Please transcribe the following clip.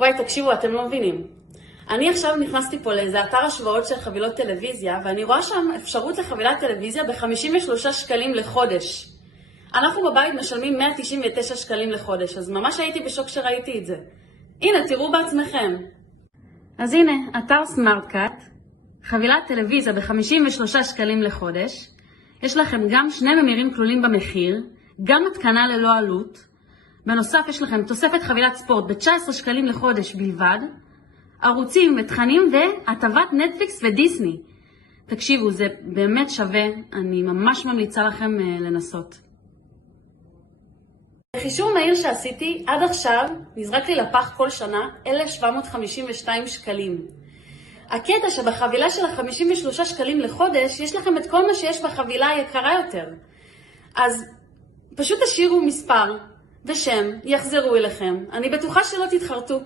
וואי, תקשיבו, אתם לא מבינים. אני עכשיו נכנסתי פה לאיזה אתר השוואות של חבילות טלוויזיה, ואני רואה שם אפשרות לחבילת טלוויזיה ב-53 שקלים לחודש. אנחנו בבית משלמים 199 שקלים לחודש, אז ממש הייתי בשוק שראיתי את זה. הנה, תראו בעצמכם. אז הנה, אתר סמארטקאט, חבילת טלוויזיה ב-53 שקלים לחודש. יש לכם גם 2 ממירים כלולים במחיר, גם התקנה ללא עלות. בנוסף יש לכם תוספת חבילת ספורט ב-19 שקלים לחודש בלבד, ערוצים ותכנים והטבת נטפליקס ודיסני. תקשיבו, זה באמת שווה, אני ממש ממליצה לכם לנסות. בחישוב מהיר שעשיתי, עד עכשיו נזרק לי לפח כל שנה 1,752 שקלים. הקטע שבחבילה של ה-53 שקלים לחודש, יש לכם את כל מה שיש בחבילה היקרה יותר. אז פשוט תשאירו מספר ושם, יחזרו אליכם. אני בטוחה שלא תתחרטו.